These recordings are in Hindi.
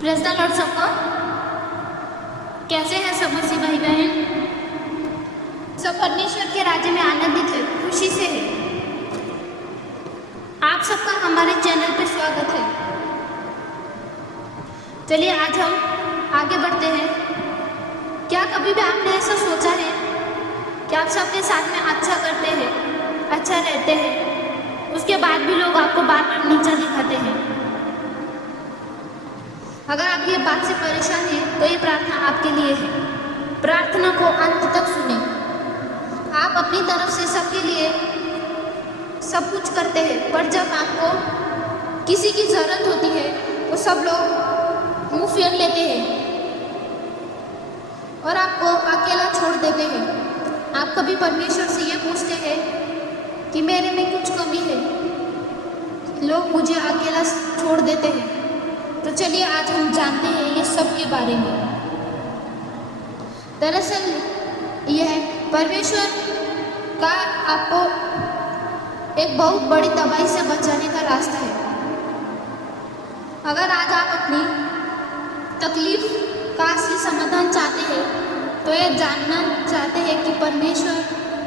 प्रेज़ द लॉर्ड सबको। कैसे हैं सब मसीह भाई बहन? सब परमेश्वर के राज्य में आनंदित है, खुशी से है। आप सबका हमारे चैनल पे स्वागत है। चलिए आज हम आगे बढ़ते हैं। क्या कभी भी आपने ऐसा सोचा है कि आप सबके साथ में अच्छा करते हैं, अच्छा रहते हैं, उसके बाद भी लोग आपको बार बार नीचा दिखाते हैं? अगर आप ये बात से परेशान हैं तो ये प्रार्थना आपके लिए है। प्रार्थना को अंत तक सुने। आप अपनी तरफ से सबके लिए सब कुछ करते हैं, पर जब आपको किसी की ज़रूरत होती है तो सब लोग मुंह फेर लेते हैं और आपको अकेला छोड़ देते हैं। आप कभी परमेश्वर से ये पूछते हैं कि मेरे में कुछ कमी है, लोग मुझे अकेला छोड़ देते हैं? तो चलिए आज हम जानते हैं ये सब के बारे में। दरअसल यह परमेश्वर का आपको एक बहुत बड़ी तबाही से बचाने का रास्ता है। अगर आज आप अपनी तकलीफ का असली समाधान चाहते हैं तो ये जानना चाहते हैं कि परमेश्वर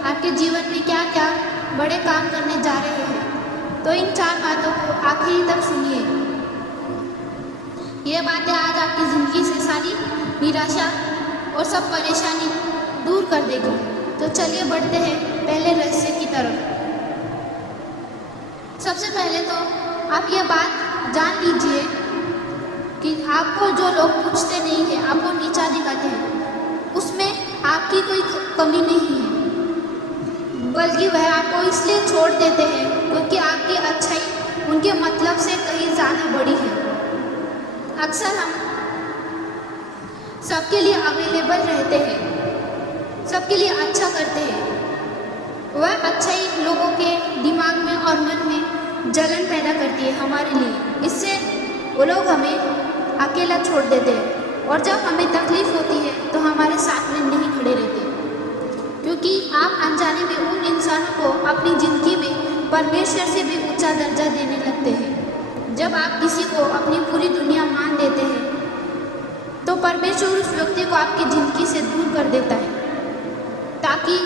आपके जीवन में क्या क्या बड़े काम करने जा रहे हैं, तो इन 4 बातों को आखिरी तक सुनिए। ये बातें आज आपकी ज़िंदगी से सारी निराशा और सब परेशानी दूर कर देगी। तो चलिए बढ़ते हैं पहले रहस्य की तरफ। सबसे पहले तो आप ये बात जान लीजिए कि आपको जो लोग पूछते नहीं हैं, आपको नीचा दिखाते हैं, उसमें आपकी कोई कमी नहीं है, बल्कि वह आपको इसलिए छोड़ देते हैं क्योंकि आपकी अच्छाई उनके मतलब से कहीं ज़्यादा बड़ी है। अक्सर हम सबके लिए अवेलेबल रहते हैं, सबके लिए अच्छा करते हैं। वह अच्छाई लोगों के दिमाग में और मन में जलन पैदा करती है हमारे लिए। इससे वो लोग हमें अकेला छोड़ देते हैं और जब हमें तकलीफ होती है तो हमारे साथ में नहीं खड़े रहते, क्योंकि आप अनजाने में उन इंसानों को अपनी ज़िंदगी में परमेश्वर से भी ऊंचा दर्जा देने लगते हैं। जब आप किसी को अपनी पूरी दुनिया मान देते हैं तो परमेश्वर उस व्यक्ति को आपकी ज़िंदगी से दूर कर देता है ताकि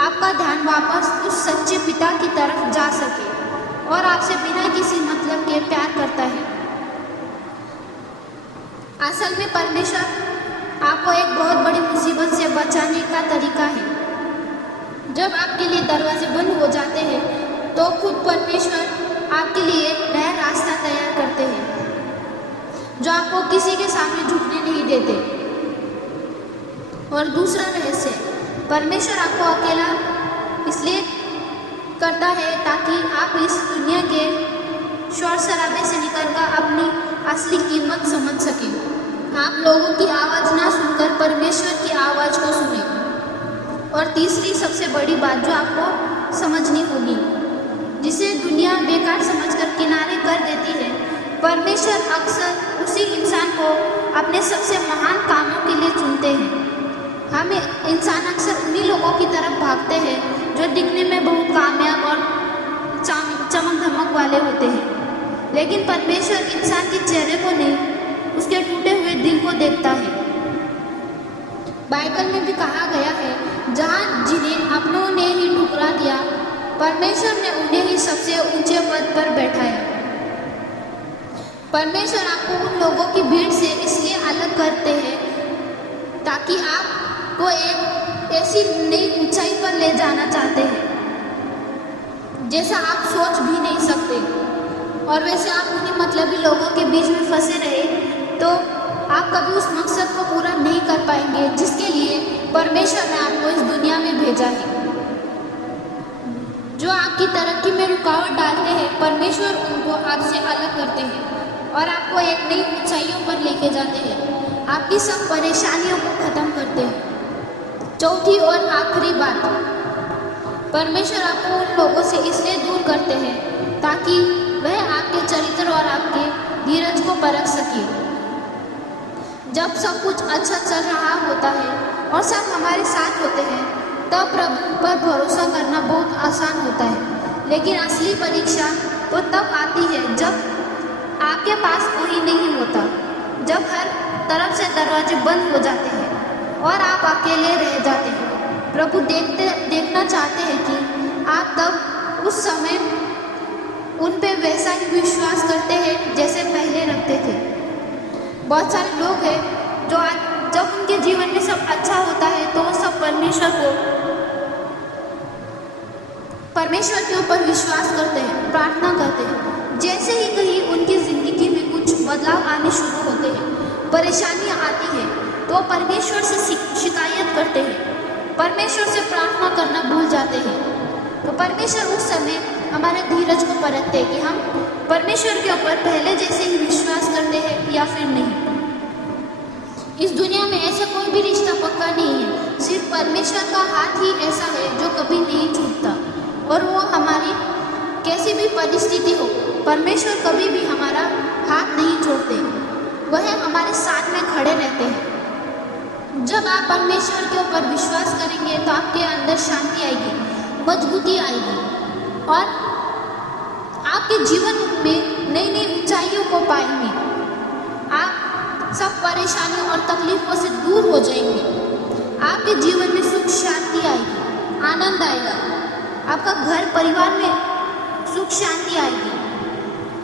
आपका ध्यान वापस उस सच्चे पिता की तरफ जा सके और आपसे बिना किसी मतलब के प्यार करता है। असल में परमेश्वर आपको एक बहुत बड़ी मुसीबत से बचाने का तरीका है। जब आपके लिए दरवाजे बंद हो जाते हैं तो खुद परमेश्वर आपके लिए एक नया रास्ता तैयार करते हैं जो आपको किसी के सामने झुकने नहीं देते। और दूसरा रहस्य, परमेश्वर आपको अकेला इसलिए करता है ताकि आप इस दुनिया के शोर शराबे से निकलकर अपनी असली कीमत समझ सकें। आप लोगों की आवाज़ ना सुनकर परमेश्वर की आवाज़ को सुने। और तीसरी सबसे बड़ी बात जो आपको समझनी होगी, जिसे दुनिया बेकार समझकर किनारे कर देती है, परमेश्वर अक्सर उसी इंसान को अपने सबसे महान कामों के लिए चुनते हैं। हमें इंसान अक्सर उन्हीं लोगों की तरफ भागते हैं जो दिखने में बहुत कामयाब और चमक धमक वाले होते हैं, लेकिन परमेश्वर इंसान के चेहरे को नहीं, उसके टूटे हुए दिल को देखता है। बाइबल में भी कहा गया है, जहाँ जिन्हें अपनों ने ही ठुकरा दिया, परमेश्वर ने उन्हें ही सबसे ऊंचे पद पर बैठाया। परमेश्वर आपको उन लोगों की भीड़ से इसलिए अलग करते हैं ताकि आपको एक ऐसी नई ऊंचाई पर ले जाना चाहते हैं जैसा आप सोच भी नहीं सकते। और वैसे आप उन्हीं मतलबी लोगों के बीच में फंसे रहे तो आप कभी उस मकसद को पूरा नहीं कर पाएंगे जिसके लिए परमेश्वर ने आपको इस दुनिया में भेजा है। जो आपकी तरक्की में रुकावट डालते हैं, परमेश्वर उनको आपसे अलग करते हैं और आपको एक नई ऊंचाइयों पर लेके जाते हैं। आपकी सब परेशानियों को ख़त्म करते हैं। चौथी और आखिरी बात, परमेश्वर आपको उन लोगों से इसलिए दूर करते हैं ताकि वह आपके चरित्र और आपके धीरज को परख सके। जब सब कुछ अच्छा चल रहा होता है और सब हमारे साथ होते हैं तब प्रभु पर भरोसा करना बहुत आसान होता है, लेकिन असली परीक्षा तो तब आती है जब आपके पास कोई नहीं होता, जब तरफ से दरवाजे बंद हो जाते हैं और आप अकेले रह जाते हैं। प्रभु देखना चाहते हैं कि आप तब उस समय उन पे वैसा ही विश्वास करते हैं जैसे पहले रखते थे। बहुत सारे लोग हैं जो आज जब उनके जीवन में सब अच्छा होता है तो वो सब परमेश्वर के ऊपर विश्वास करते हैं, प्रार्थना करते हैं। जैसे ही कहीं उनकी ज़िंदगी में कुछ बदलाव आने शुरू होते हैं, परेशानियाँ आती हैं, तो परमेश्वर से शिकायत करते हैं, परमेश्वर से प्रार्थना करना भूल जाते हैं। तो परमेश्वर उस समय हमारे धीरज को परखते हैं कि हम परमेश्वर के ऊपर पहले जैसे ही विश्वास करते हैं या फिर नहीं। इस दुनिया में ऐसा कोई भी रिश्ता पक्का नहीं है, सिर्फ परमेश्वर का हाथ ही ऐसा है जो कभी नहीं छूटता। और वो हमारी कैसी भी परिस्थिति हो, परमेश्वर कभी भी हमारा हाथ नहीं छोड़ते, वह हमारे साथ में खड़े रहते हैं। जब आप परमेश्वर के ऊपर विश्वास करेंगे तो आपके अंदर शांति आएगी, मजबूती आएगी और आपके जीवन में नई नई ऊंचाइयों को पाएंगे। आप सब परेशानियों और तकलीफों से दूर हो जाएंगे। आपके जीवन में सुख शांति आएगी, आनंद आएगा, आपका घर परिवार में सुख शांति आएगी।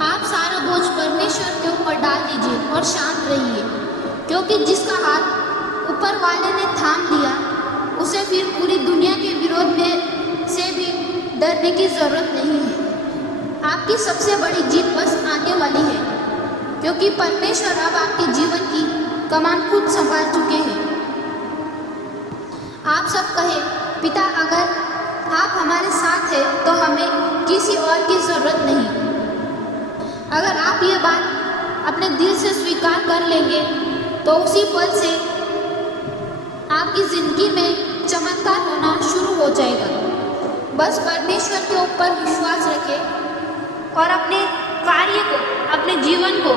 आप सारा बोझ परमेश्वर के ऊपर डाल दीजिए और शांत रहिए, क्योंकि जिसका हाथ ऊपर वाले ने थाम लिया उसे फिर पूरी दुनिया के विरोध में से भी डरने की ज़रूरत नहीं है। आपकी सबसे बड़ी जीत बस आने वाली है, क्योंकि परमेश्वर अब आपके जीवन की कमान खुद संभाल चुके हैं। आप सब कहे, पिता अगर आप हमारे साथ हैं तो हमें किसी और की ज़रूरत नहीं। अगर आप ये बात अपने दिल से स्वीकार कर लेंगे तो उसी पल से आपकी ज़िंदगी में चमत्कार होना शुरू हो जाएगा। बस परमेश्वर के ऊपर विश्वास रखें और अपने कार्य को, अपने जीवन को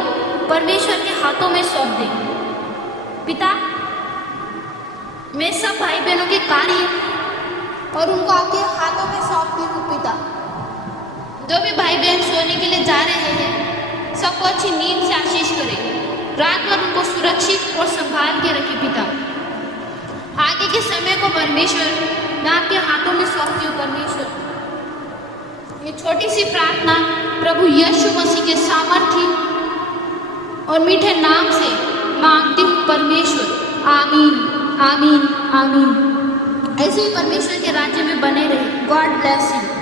परमेश्वर के हाथों में सौंप दें। पिता, मैं सब भाई बहनों के कार्य और उनको आपके हाथों में सौंपती हूँ। पिता, जो भी भाई बहन सोने के लिए जा रहे हैं, सबको अच्छी नींद से आशीष करें, रात भर उनको सुरक्षित और संभाल के रखें। पिता, आगे के समय को परमेश्वर मैं आपके हाथों में सौंपती हूँ। परमेश्वर, ये छोटी सी प्रार्थना प्रभु यीशु मसीह के सामर्थी और मीठे नाम से मांगती हूँ परमेश्वर। आमीन, आमीन, आमीन। ऐसे ही परमेश्वर के राज्य में बने रहे। God bless you.